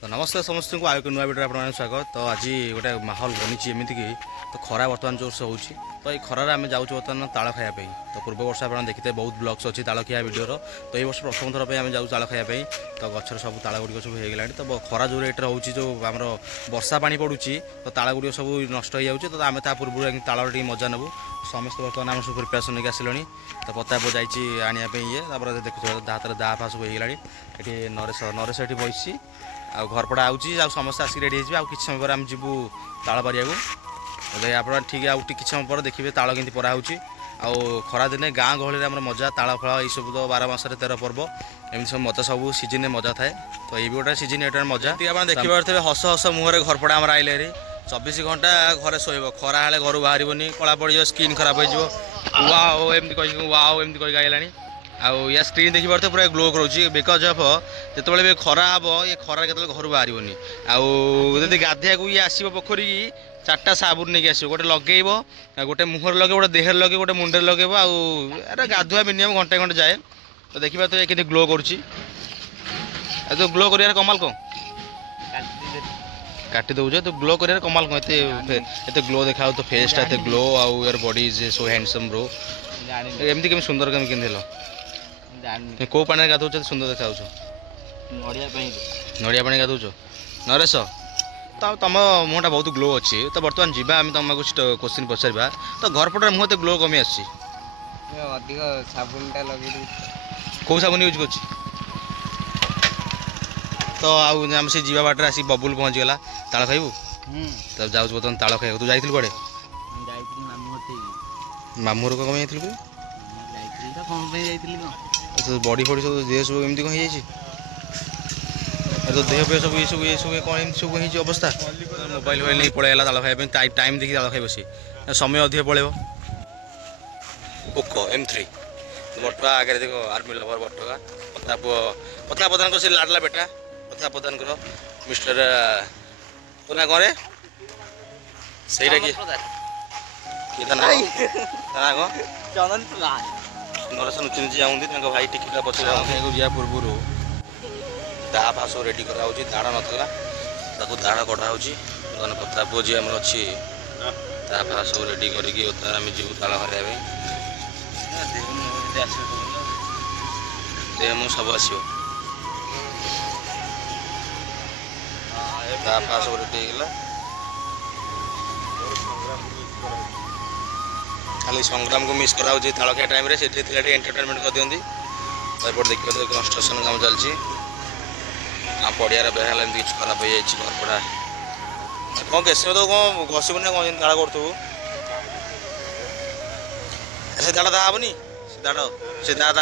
तो नमस्कार समस्त को आयो नुआ भिडियो आप स्वागत। तो आज गोटे माहौल बनी एमती कि तो खरा बर्तमान जोर से होची तो ये खरार आम जाऊँ बर्तमान ताल खायापी। तो पूर्व वर्ष आप देखते बहुत ब्लग्स अच्छी ताल खिया भिडियोर। तो ये वर्ष प्रथम थर पर आम जाऊँ ताल खायापी। तो गचर सब ताल गुड़िक सब हो गलानी। तो खरा जो रेट रोचे जो आम वर्षा पानी पड़ुची तो ताल गुड़िक सब नष्ट हो जाऊँगी। तो आम ता पूर्व ताल मजा नेबू समस्त बर्तमान आम सब प्रिपेरेसन होकर आसिलଣି। तो पताप जाइए आने ये देखुए हाथ में दाआ फा सब हो गलानी। ये नरेश ये बसी आ घरपड़ा आउची समस्त आसिक रेडी हो कि समय पर आम जीवु ताल पारिया आप ठीक आउ कि समय पर देखिए ताल केमती परा हो खरा दिने गाँ गहली आम मजा ताल फल यू तो 12 मासरे 13 पर्व एमती सब मजा सब सीजन मजा थाए। तो ये भी गोटे सीजन एटार मजा आप देखिए हस हस मुहर घरपड़ा आम आइले 24 घंटा घरे शोब खरा हेले घर बाहर कला पड़ स्किन खराब हो वाओ एमती कही आइलानी। या स्क्रीन देखी पारे पूरा ग्लो करोची बिकज अफ जिते भी खरा हम ये खरार के घर बाहर आदि गाधिया को ये आसो पोखरी की 4टा साबुन नहीं आस गोटे लगे गोटे मुहर लगे गोटे देहर लगे गोटे मुंडे लगे आर गाधुआ मिनिमम घंटे घंटे जाए। तो देखिए तो ये ग्लो करुच्ची तो ग्लो कर कमाल कौन काटी दौच तो ग्लो कर कमाल कौन एत ग्लो देखा तो फेसटा एत ग्लो आउ यार body is so handsome bro एमती केमी सुंदर केमी किन कौ पानी गाधौच सुंदर देखा नड़िया पानी गाधौच नरेश तो तुम मुहटा बहुत ग्लो अच्छी। तो बर्तमान जीवा आम तुमको क्वेश्चन पचार तो घरपटर मुह तो ग्लो कमी आसी कौ साबुन यूज कर तो आम से जीवा बाटर आसिक बबुल पहुँचीगला ताल खाइबू तो जाऊँ बर्तमान ताल खाइबू तू जाइल कड़े मामूर कम तो बॉडी फड़ी सब देह सब एमती कौन हो तो देह पे सब ये सब कौन सब हो अवस्था मोबाइल फोबाइल नहीं पलैला ताल खाई टाइम देखिए ताल खाई बसी समय अधिक पड़े पोको M3 बटुआ आगे देख आर्मी लवर बटुआ पता प्रधान से लाडला बेटा पता प्रधान मिस्टर तो ना कौन सही कि नरेश नुची नुची जाऊँगी भाई टिकेटा पचर जा पूर्व दाआ फा सब रेडी करा दाड़ नाला दाड़ कढ़ा बर्तमान प्रताप जी आम अच्छी दाआ फा सब रेडी करके आम जीव ताल हरवा देह मुँह सब आस दाआ फा सब रेडी होगा खाली संग्राम को मिस करा ताल खिया टाइम से एंटरटेनमेंट कर दिखती। तो देखिए तो कंस्ट्रक्शन काम चलती पड़ियार बेहला किसी खराब हो जाए घरपड़ा कौन कैसे तो कौन घसबू ना कौन ताड़ करू से दाड़ दाबनी से दाड़ हेनी से दाड़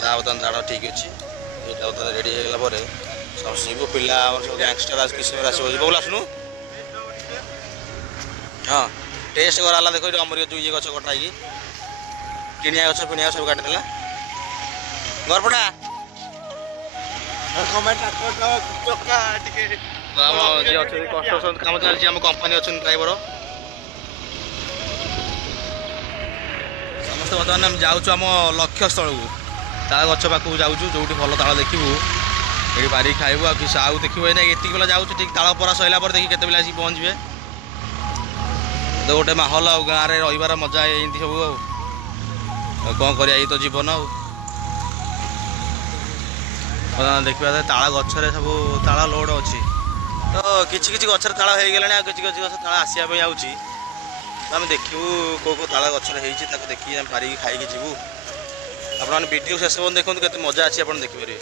दा बर्तमान दाड़ ठीक अच्छे ये बर्तमान रेडी होगा सब पिला सब गैंगस्टर आज किसी आसो बबुल आसनु हाँ टेस्ट कराला देख अमर जो ये गच कटाई किणिया गच फिणिया सब काटिदेला घरपड़ा कंस्ट्रक्शन काम चलती आम कंपनी अच्छा ड्राइवर समस्त बर्तमान आम जाऊँ आम लक्ष्य स्थल को ताल गच पाक जाऊँ जो भल ताल देखू ये बारी खाइबू आ कि आउ देखिए ना ये बेला जाऊँ ठीक ताल परा सरला देखिए केत बेला पहुँचे तो गोटे माहौल आ गाँव में रही मजा एमती सब कौन कर तो जीवन देखा ताल गचर सब ताल लोड अच्छी तो किसी किसी गचर ताल हो गला किसी किसी गच ताल आसापी आऊँगी तो आम देखू कौ कौ ताल गचर हो देखिए पारिकी खाई जीवु आपड़ शेष पर्यटन देखते केते मजा अच्छी आप देखिपारे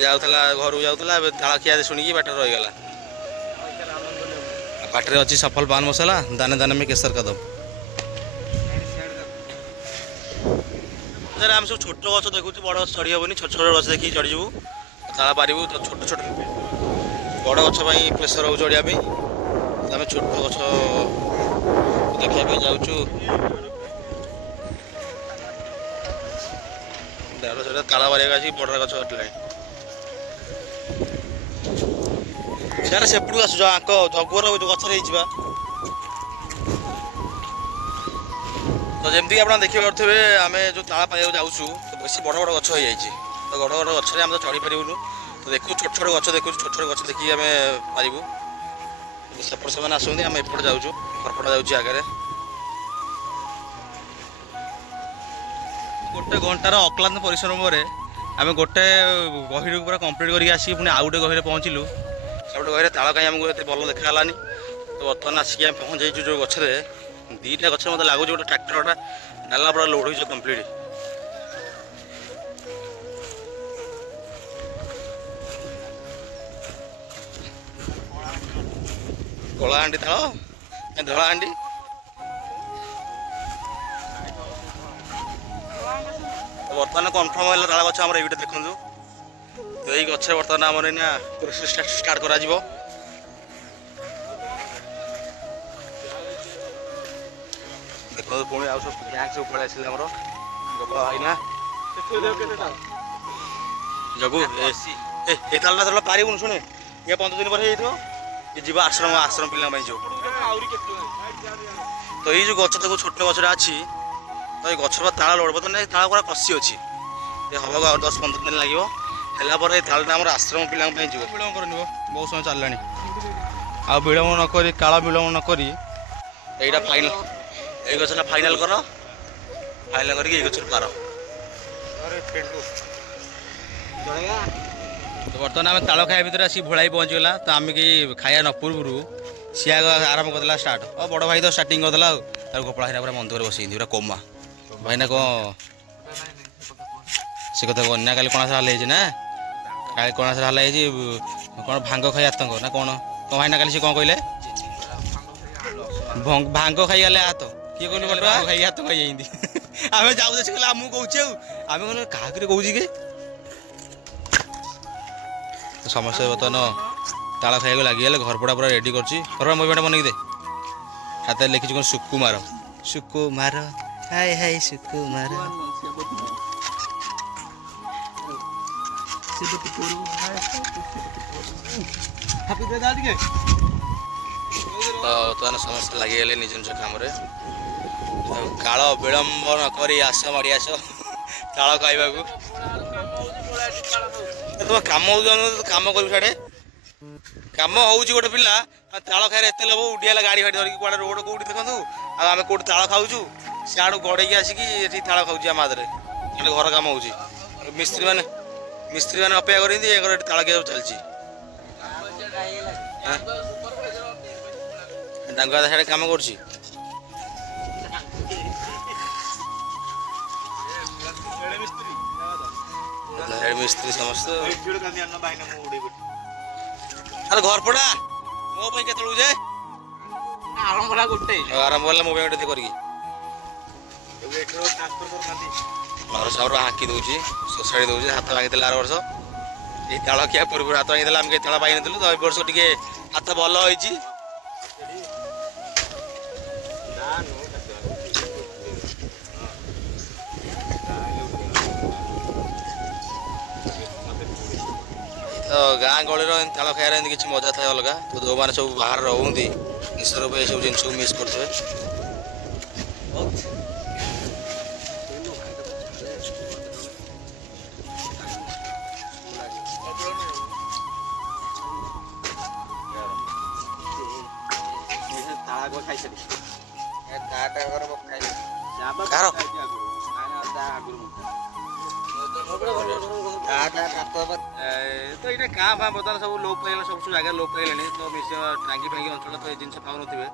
जाऊला घर जाऊला ताल खिया शुणी बाटर रहीगला पाटे अच्छी सफल पान मसाला दाने दाने में केसर कदम आम सब छोट गच देखु बड़ गच चढ़ी हेनी छोट छोट गच देखिए चढ़ीजु ताला पारू तो छोट छोट बड़ गच प्रेसर हो चढ़िया आम छोट गच देखा जाऊँ ताला बारिया बड़ गच कटिला सारे सेपटू आस आंक जगुर जो गचर तो जमती आप देखिए आम जो ताला पाइबा जाऊँ तो ବେଶୀ ବଡ଼ ବଡ଼ ଗଛ ହେଇଯାଇଛି। ତ ବଡ଼ ବଡ଼ ଗଛରେ ଆମେ ତ ଚଢ଼ି ପାରିବୁନୁ। ତ ଦେଖୁ ଛୋଟ ଛୋଟ ଗଛ ଦେଖୁଛୁ, ଛୋଟ ଛୋଟ ଗଛ ଦେଖିକି ଆମେ ପାରିବୁ। ସେପଟେ ସେମାନେ ଆସୁଛନ୍ତି, ଆମେ ଏପଟେ ଯାଉଛୁ, ଖରପଟା ଯାଉଛି ଆଗରେ। ଗୋଟେ ଘଣ୍ଟାର ଅକ୍ଲାନ୍ତ ପରିଶ୍ରମ ପରେ ଆମେ ଗୋଟେ ଗହିରକୁ ପୁରା କମ୍ପ୍ଲିଟ୍ କରିକି ଆସିକି ପୁଣି ଆଉ ଗୋଟେ ଗହିରେ ପହଞ୍ଚିଲୁ। ସେ ଗୋଟେ ଗହିରେ ତାଳ କାହିଁ ଆମକୁ ଏତେ ଭଲ ଦେଖାହେଲାନି। ତ ବର୍ତ୍ତମାନ ଆସିକି ଆମେ ପହଞ୍ଚିଯାଇଛୁ ଯେଉଁ ଗଛରେ, ଦୁଇଟା ଗଛ ମୋତେ ଲାଗୁଛି ଗୋଟେ ଟ୍ରାକ୍ଟରଟା ଡାଲା ପୁରା ଲୋଡ଼ ହେଇଛି କମ୍ପ୍ଲିଟ୍। କଳାହାଣ୍ଡି ତାଳ ଧଳାହାଣ୍ଡି ବର୍ତ୍ତମାନ କନଫର୍ମ ହେଲା ତାଳ ଗଛ ଆମର ଏଇଟା ଦେଖନ୍ତୁ। ତ ଏଇ ଗଛରେ ବର୍ତ୍ତମାନ ଆମର ଏଇନା ପ୍ରୋସେସ୍ ଷ୍ଟାର୍ଟ କରାଯିବ। ଦେଖନ୍ତୁ ପୁଣି ଆଉ ସବୁ ଗ୍ୟାଙ୍ଗ ସବୁ ପଳେଇ ଆସିଲେ ଆମର ଭାଇନା ଜଗୁ ଏ ତାଳଟା ତୋର ପାରିବୁନି। ଶୁଣେ ଇଏ 15 ଦିନ ପରେ ହେଇଯାଇଥିବ, ଏ ଯିବ ଆଶ୍ରମ ପିଲାଙ୍କ ପାଇଁ ଯିବ। ତ ଏଇ ଯେଉଁ ଗଛ ତାକୁ ଛୋଟ ଗଛଟା ଅଛି, ତ ଏଇ ଗଛ ତାଳ ଲୋଡ଼ ବର୍ତ୍ତମାନ ତାଳ ପୁରା କଷି ଅଛି। ଏ ହବ ଆଉ 10-15 ଦିନ ଲାଗିବ। ହେଲା ପରେ ଏଇ ତାଳଟା ଆମର ଆଶ୍ରମ ପିଲାଙ୍କ ପାଇଁ ଯିବ। ବିଳମ୍ବ କରିନିବ, ବହୁତ ସମୟ ଚାଲିଲାଣି। ଆଉ ବିଳମ୍ବ ନକରି କାଳ ବିଳମ୍ବ ନକରି ଏଇଟା ଫାଇନାଲ, ଏଇ ଗଛଟା ଫାଇନାଲ କର। ଫାଇନାଲ କରିକି ଏଇ ଗଛରୁ ପାର। ତ ବର୍ତ୍ତମାନ ଆମେ ତାଳ ଖାଇବା ଭିତରେ ଆସିକି ଭୋଳାଇ ପହଞ୍ଚିଗଲା। ତ ଆମେ କେହି ଖାଇବା ନ ପୂର୍ବରୁ ସିଏ ଆଗ ଆରମ୍ଭ କରିଦେଲା ଷ୍ଟାର୍ଟ। ଆଉ ବଡ଼ ଭାଇ ତ ଷ୍ଟାର୍ଟିଂ କରିଦେଲା। ଆଉ ତାର ଗୋପାଳ ଭାଇନା ପୁରା ମନ୍ଦ କରି ବସେଇନ୍ତି, ପୁରା କୋମା। ଭାଇନା କ'ଣ ସେ କଥା କହନି ନା, କାଲି କଣାସ ହାଲ ହେଇଛି ନା, କାଲି କଣାସ ହାଲ ହେଇଛି କ'ଣ ଭାଙ୍ଗ ଖାଇ ଆତଙ୍କ ନା କ'ଣ? କ'ଣ ଭାଇନା କାଲି ସେ କ'ଣ କହିଲେ? ଭାଙ୍ଗ ଖାଇଗଲେ ହାତ। କିଏ କହିଲୁ ଭାଙ୍ଗ ଖାଇକି ହାତ ଖାଇଯାଇନ୍ତି। ଆମେ ଯାଉଛେ ସେ କହିଲେ ଆମକୁ କହୁଛି। ଆଉ ଆମେ କହିଲୁ କାହାକୁ କହୁଛି କି? ସମସ୍ତେ ବର୍ତ୍ତମାନ ତାଳ ଖାଇବାକୁ ଲାଗିଗଲେ। ଘରପଡ଼ା ପୁରା ରେଡ଼ି କରୁଛି। ଘରପଡ଼ା ମୁଭିଟା ବନେଇକି ଦେ। ହାତରେ ଲେଖିଛୁ କ'ଣ ସୁକୁମାର। Sukumar hi hi Sukumar. ତ ବର୍ତ୍ତମାନ ସମସ୍ତେ ଲାଗିଗଲେ ନିଜ ନିଜ କାମରେ। କାଳ ବିଳମ୍ବ ନ କରି ଆସ ମାଡ଼ି ଆସ ତାଳ ଖାଇବାକୁ। ତମ କାମ ହଉଛି, କାମ କରିବୁ ସାଡ଼େ କାମ ହଉଛି। ଗୋଟେ ପିଲା ତାଳ ଖାଇବାରେ ଏତେ ଲୋଭ, ଉଡ଼ିଆଲା ଗାଡ଼ି ଫାଡ଼ି ଧରିକି କୁଆଡ଼େ ରୋଡ଼ କୋଉଠି ଦେଖନ୍ତୁ। ଆଉ ଆମେ କୋଉଠି ତାଳ ଖାଉଛୁ, ସିଆଡ଼ୁ ଗଡ଼େଇକି ଆସିକି ଏଠି ତାଳ ଖାଉଛି ଆମ ହାତରେ। ଏଠି ଘର କାମ ହଉଛି। ମିସ୍ତ୍ରୀ ମାନେ ଅପେକ୍ଷା କରିନ୍ତି, ଏଙ୍କର ଏଠି ତାଳ ଖିଆ ଚାଲିଛି। ଡାଙ୍ଗୁଆ ସିଆଡ଼େ କାମ କରୁଛି। ମିସ୍ତ୍ରୀ ସମସ୍ତେ। ଆରେ ଘରପଡ଼ା ମୋ ପାଇଁ କେତେବେଳକୁ ଯେ ଆରମ୍ଭ ହେଲା ମୋ ପାଇଁ ଗୋଟେ କରିକି ଘର ସାବର ହାଙ୍କି ଦେଉଛି, ସୋସାଡ଼ି ଦେଉଛି। ହାତ ଭାଙ୍ଗିଥିଲା ଆର ବର୍ଷ, ଏଇ ତାଳ ଖିଆ ପୂର୍ବରୁ ହାତ ଭାଙ୍ଗିଥିଲା। ଆମେ କେହି ତାଳ ପାଇନଥିଲୁ। ତ ଏ ବର୍ଷ ଟିକେ ହାତ ଭଲ ହେଇଛି। ତ ଗାଁ ଗହଳିର ତାଳ ଖାଇବାରେ ଏମିତି କିଛି ମଜା ଥାଏ ଅଲଗା। ତ ଯେଉଁମାନେ ସବୁ ବାହାରେ ରହୁନ୍ତି ନିଶ୍ଚିତ ରୂପେ ଏସବୁ ଜିନିଷକୁ ମିସ୍ କରୁଥିବେ। ତ ଏଇଟା ଗାଁ ଫାଁ ବର୍ତ୍ତମାନ ସବୁ ଲୋପ ପାଇଗଲା, ସବୁ ଜାଗାରେ ଲୋପ ପାଇଗଲାଣି। ତ ବେଶୀ ଟାଙ୍ଗି ଫାଙ୍ଗି ଅଞ୍ଚଳ ତ ଏ ଜିନିଷ ପାଉନଥିବେ।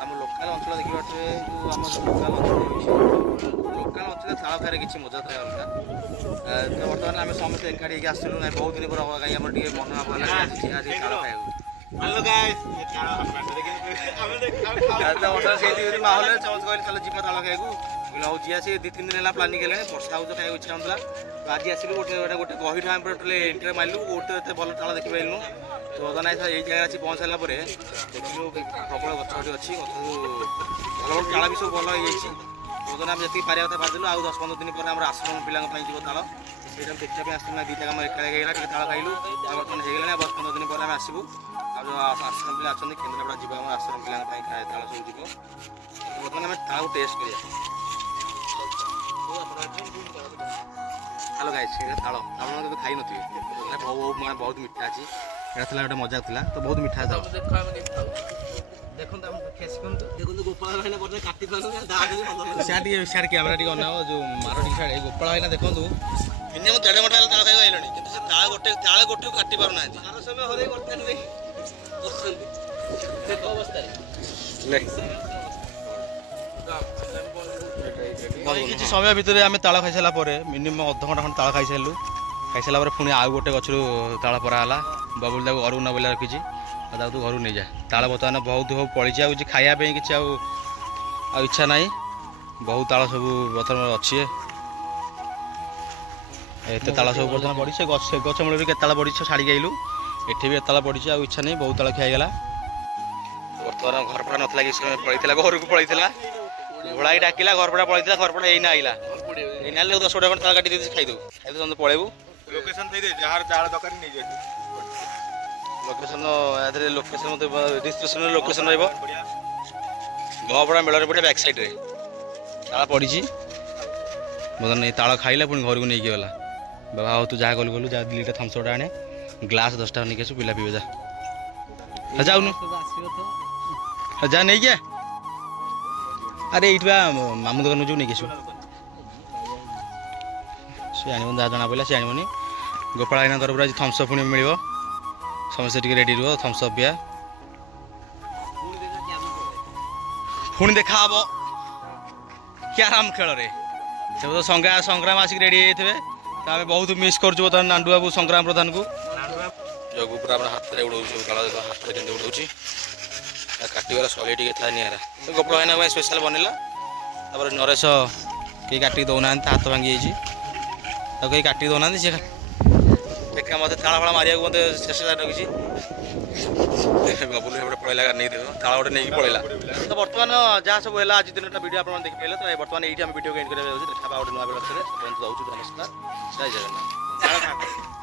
ଆମ ଲୋକାଲ ଅଞ୍ଚଳ ଦେଖିପାରୁଥିବେ, ଯେଉଁ ଆମ ଲୋକାଲ ଅଞ୍ଚଳ ରହିଛି, ଲୋକାଲ ଅଞ୍ଚଳରେ ତାଳ ଖାଇବାରେ କିଛି ମଜା ଥାଏ ଅଲଗା। ତ ବର୍ତ୍ତମାନ ଆମେ ସମସ୍ତେ ଏକାଠି ହେଇକି ଆସିଥିଲୁ। ନାଇଁ ବହୁତ ଦିନ ପରେ କାହିଁ ଆମର ଟିକେ ମନ ଭାବ ହେଲା ଆଜି ତାଳ ଖାଇବାକୁ। ସେମିତି ମାହୋଲରେ ସମସ୍ତେ କହିଲେ ଚାଲ ଯିବା ତାଳ ଖାଇବାକୁ। ହଉ ଯିଆ ସେ 2-3 ଦିନ ହେଲା ପ୍ଲାନିଂ ହେଲାଣି। ବର୍ଷା ହଉଛି ଖାଇବାକୁ ଇଚ୍ଛା ହେଉଥିଲା। ତ ଆଜି ଆସିଲୁ ଗୋଟେ ଗହିଠୁ ଆମେ ଟୋଟାଲି ଏଣ୍ଟ୍ରି ମାରିଲୁ। ଗୋଟେ ଏତେ ଭଲ ତାଳ ଦେଖିପାରିଲୁ। ତ ବର୍ତ୍ତମାନ ଏଇ ଜାଗାରେ ଆସି ପହଞ୍ଚିଲା ପରେ ଦେଖିଲୁ ପ୍ରବଳ ଗଛ ଏଠି ଅଛି। ଗଛରୁ ଭଲ ଭଲ ତାଳ ବି ସବୁ ଭଲ ହେଇଯାଇଛି। ବର୍ତ୍ତମାନ ଆମେ ଯେତିକି ପାରିବା କଥା ପାରିଦେଲୁ। ଆଉ 10-15 ଦିନ ପରେ ଆମର ଆଶ୍ରମ ପିଲାଙ୍କ ପାଇଁ ଯିବ ତାଳ। ସେଇଟା ଦେଖିବା ପାଇଁ ଆସିଥିଲୁ। ଦୁଇଟା କାମ ଏକା ହେଇଗଲା, ଟିକେ ତାଳ ଖାଇଲୁ। ଆଉ ବର୍ତ୍ତମାନ ହେଇଗଲାଣି। ଆଉ 10-15 ଦିନ ପରେ ଆମେ ଆସିବୁ। ଆଉ ଯେଉଁ ଆଶ୍ରମ ପିଲା ଅଛନ୍ତି କେନ୍ଦ୍ରାପଡ଼ା ଯିବ, ଆମର ଆଶ୍ରମ ପିଲାଙ୍କ ପାଇଁ ତାଳ ସବୁ ଯିବ। ବର୍ତ୍ତମାନ ଆମେ ତାଳକୁ ଟେଷ୍ଟ କରିବା। ହ୍ୟାଲୋ ଗାଇସ୍, ଏଇଟା ତାଳ ଆପଣ କେବେ ଖାଇ ନଥିବେ, ମାନେ ବହୁତ ମିଠା ଅଛି। ଏଇଟା ଥିଲା ଗୋଟେ ମଜା ଥିଲା, ତ ବହୁତ ମିଠା ତାଳ। ଦେଖନ୍ତୁ ଦେଖନ୍ତୁ ଗୋପାଳ ଭାଇନା ବର୍ତ୍ତମାନ କାଟି ସିଆଡ଼େ କ୍ୟାମେରା ଟିକେ ଅନାଅ, ଯୋଉ ମାର ଟିକେ ସିଆଡ଼େ ଗୋପାଳ ଭାଇନା ଦେଖନ୍ତୁ ମିନିମମ୍ 1.5 ଘଣ୍ଟା ହେଲା ତାଳ ଖାଇବା ଆଇଲାଣି, କିନ୍ତୁ ସେ ତାଳ ଗୋଟିକୁ କାଟି ପାରୁନାହାନ୍ତି। କିଛି ସମୟ ଭିତରେ ଆମେ ତାଳ ଖାଇସାରିଲା ପରେ ମିନିମମ୍ ଅଧଘଣ୍ଟା ଖଣ୍ଡେ ତାଳ ଖାଇସାରିଲୁ। ଖାଇସାରିଲା ପରେ ପୁଣି ଆଉ ଗୋଟେ ଗଛରୁ ତାଳ ପରା ହେଲା। ବବୁଲ ତାକୁ ଘରକୁ ନ ବୋଇଲା ରଖିଛି, ଆଉ ତାକୁ ତୁ ଘରକୁ ନେଇଯା। ତାଳ ବର୍ତ୍ତମାନ ବହୁତ ପଡ଼ିଛି, ଆଉ କିଛି ଖାଇବା ପାଇଁ କିଛି ଆଉ ଇଚ୍ଛା ନାହିଁ। ବହୁତ ତାଳ ସବୁ ବର୍ତ୍ତମାନ ଅଛି, ଏତେ ତାଳ ସବୁ ବର୍ତ୍ତମାନ ପଡ଼ିଛି। ସେ ଗଛ ମୂଳରେ ବି କେତେ ତାଳ ପଡ଼ିଛି ଛାଡ଼ିକି ଆଇଲୁ। ଏଠି ବି ଏତେ ତାଳ ପଡ଼ିଛି, ଆଉ ଇଚ୍ଛା ନାହିଁ, ବହୁତ ତାଳ ଖିଆ ହେଇଗଲା। ବର୍ତ୍ତମାନ ଘରପଡ଼ା ନଥିଲା, କିଛି ସମୟ ପଳେଇଥିଲା, ଘରକୁ ପଳେଇଥିଲା। ଘୋଡ଼ାଇ ଡାକିଲା, ଘରପଡ଼ା ପଳେଇଥିଲା, ଘରପଡ଼ା ଏଇନା ଆଇଲା। ଏଇନା ହେଲେ 10 ଟଙ୍କା ତାଳ କାଟି ଦେଇଛି, ଖାଇଦେବୁ ସମସ୍ତେ ପଳେଇବୁ। ଲୋକେସନ ଦେଇଦେ, ଯାହାର ତାଳ ଦରକାର ନେଇଯିବ। ଲୋକେସନ ଏଥିରେ ଲୋକେସନ ଡିସ୍କ୍ରିପ୍ସନରେ ଲୋକେସନ ରହିବ। ଗହପଡ଼ା ମେଳରେ ପଡ଼ିଆ ବ୍ୟାକ୍ ସାଇଡ଼୍ରେ ତାଳ ପଡ଼ିଛି। ବର୍ତ୍ତମାନ ଏଇ ତାଳ ଖାଇଲା, ପୁଣି ଘରକୁ ନେଇକି ଗଲା। ବାବା ହଉ ତୁ ଯାହା ଗଲୁ ଯା, 2 ଲିଟର ଥମ୍ସଅପ୍ ଆଣେ, ଗ୍ଲାସ୍ 10ଟା ନେଇକି ଆସୁ, ପିଲା ପିଇବେ ଯା। ଯାଉନୁ ଯା ନେଇକି ଆ। ଆରେ ଏଇଠି ବା ମାମୁଁ ଦୋକାନକୁ ଯିବୁ, ନେଇକି ଆସିବୁ। ସେ ଆଣିବନି, ଯାହା ଜଣା ପଡ଼ିଲା ସେ ଆଣିବନି। ଗୋପାଳ ଭାଇନା ତରଫରୁ ଆଜି ଥମ୍ସଅପ୍ ପୁଣି ମିଳିବ, ସମସ୍ତେ ଟିକେ ରେଡ଼ି ରୁହ, ଥମ୍ସଅପ୍ ପିଆ। ପୁଣି ଦେଖା ହବ କ୍ୟାରମ୍ ଖେଳରେ। ସେ ତ ସଂଗ୍ରାମ ଆସିକି ରେଡ଼ି ହେଇଯାଇଥିବେ, ତ ଆମେ ବହୁତ ମିସ୍ କରୁଛୁ ବର୍ତ୍ତମାନ ନାଣ୍ଡୁ ବାବୁ ସଂଗ୍ରାମ ପ୍ରଧାନକୁ। ଜଗୁ ପୁରା ଆମର ହାତରେ ଉଡ଼ଉଛି, ତାଳ ହାତରେ କେମିତି ଉଡ଼ଉଛି। କାଟିବାର ଶୈଳୀ ଟିକେ ଥାଏ ନିଆରା। ଗୋପାଳ ଭାଇନା ପାଇଁ ସ୍ପେଶାଲ ବନେଇଲା। ତାପରେ ନରେଶ କେହି କାଟିକି ଦେଉନାହାନ୍ତି, ହାତ ଭାଙ୍ଗି ଯାଇଛି, ତାକୁ କେହି କାଟିକି ଦେଉନାହାନ୍ତି। ସେ ଏକା ମୋତେ ତାଳ ଫାଳ ମାରିବାକୁ ମୋତେ ଶେଷ ରଖିଛି। ବବୁଲ ଏପଟେ ପଳେଇଲା, ନେଇଦେବ ତାଳ ଗୋଟେ ନେଇକି ପଳେଇଲା। ତ ବର୍ତ୍ତମାନ ଯାହା ସବୁ ହେଲା ଆଜି ଦିନଟା ଭିଡ଼ିଓ ଆପଣମାନେ ଦେଖିପାରିଲେ। ତ ବର୍ତ୍ତମାନ ଏଇଠି ଆମେ ଭିଡ଼ିଓ ଏଣ୍ଡ କରିବାକୁ ଯାଉଛୁ। ଦେଖା ଗୋଟେ ନୂଆ ଭିଡ଼ିଓ ଦେଉଛୁ। ନମସ୍କାର, ଜୟ ଜଗନ୍ନାଥ।